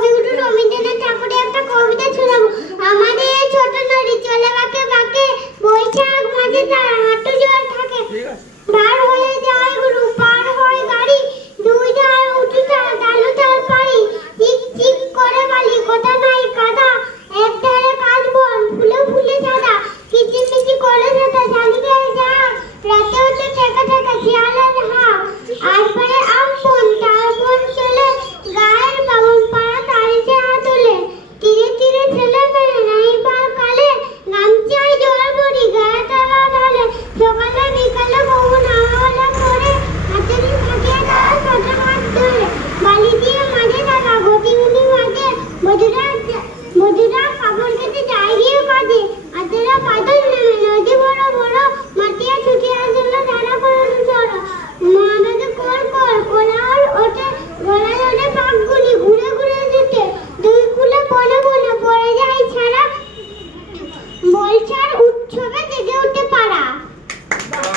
কবিগুরু রবীন্দ্রনাথ ঠাকুরের একটা কবিতা শোনাবো। আমাদের ছোট নদী চলে বাঁকে বাঁকে, বৈশাখ মাঝে তার হাঁটু জল থাকে, বার হয়ে যায় গুরু